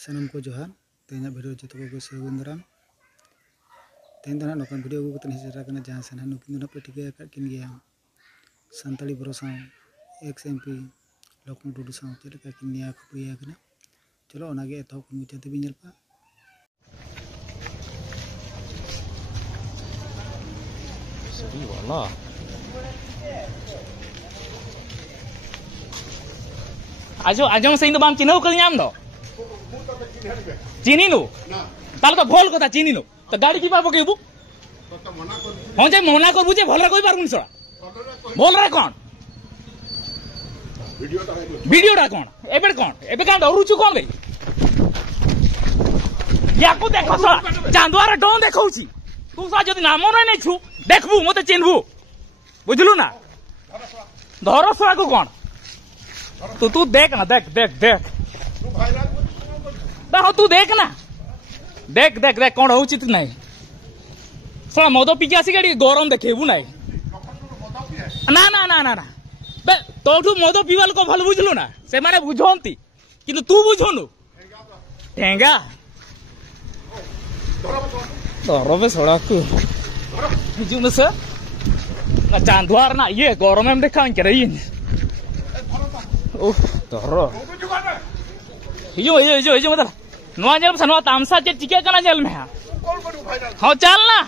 सानम को जोहार तेना वीडियो जो को सगुंदराम तेन दो नौकान वीडियो को हेजरा जहाँ से नुकिन पे टिका किन गया सानताली बरो साव एक्स एमपी लक्ष्मण टुडू साव चलका किन गया खपरिया चलो ओनागे एतहब मुझे भी नेलपा सही वाला आजो आजो से बाम चिन्ह कर नाम दो चीनी नु ताल तो भोल कथा चीनी नु तो गाड़ी की बार पकेबू हां जे मना करबू जे भलरा कोई पारबुन सळा बोल रे कोन वीडियोटा कोन एबे का डरुछु कोन बे याको देखो सळा चांदवार डोन देखौची तू सा जदी नाम नै छु देखबू मते चिन्हबू बुझलु ना धरो सळा को कोन तू देख ना देख देख देख तू देख ना देख देख देख कौन हो चित नहीं सला मद पिकी आसी गाड़ी गरम देखेबू ना ना ना ना ना ना बे तोठू मद पीवाल को भल बुझलु ना से माने बुझंती किंतु तू बुझनु ठेंगा धरबे सड़ा को हिजु न से ना चांदवार ना ये गरम में देखा के रही ओह धरो हिजो हिजो हिजो हिजो मतलब नवा जल से नवा तामसा जे टिके कना जल में हां चल ना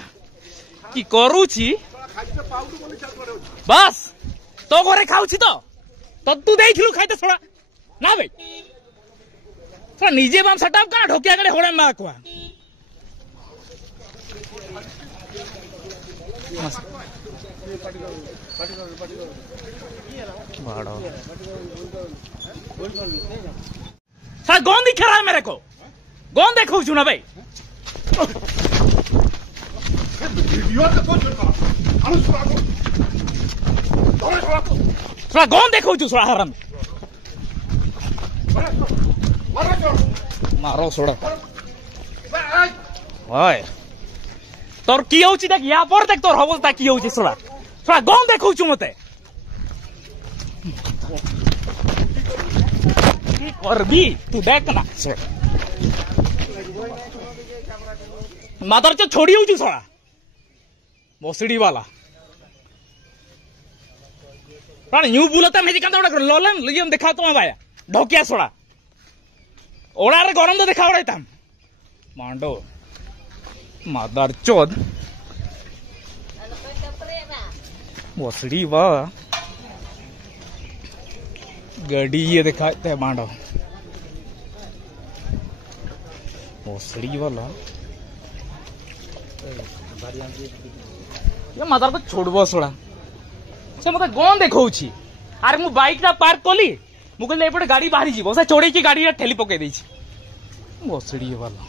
की करू छी बस तो घरे खाऊ छी तो तू देखलु खाइते थोड़ा ना बे थोड़ा निजे बाम सेटअप कना ढोकिया गड़े होड़े मा को बाड़ो सा गौन दिख रहा है मेरे को गौन देखो चुना भाई थोड़ा गौन देखो चु थोड़ा हरम मारो छोड़ो ओए तोर की होची देख यहाँ पर देख तोर अवस्था की होची थोड़ा थोड़ा गौन देखो चु मते करबी तू देख ना मादर छोड़ी हो छोड़ा बसड़ी वाला न्यू बुलता मेजी कांदा लोलन लियम देखा तो भाया ढोकिया छोड़ा ओड़ा रे गरम तो देखा ओड़ा मांडो मादर चोद बसड़ी वा गड्डी ये दिखाते हैं मांडो भोसड़ी वाला ये मातार को छोड़बो सोड़ा से मते गन देखौछि अरे मु बाइक ता पार्क कोली मु कहले एपटे गाड़ी बाहरी जीवो से चोड़ी की गाड़ी ठेली पके देछि भोसड़ी वाला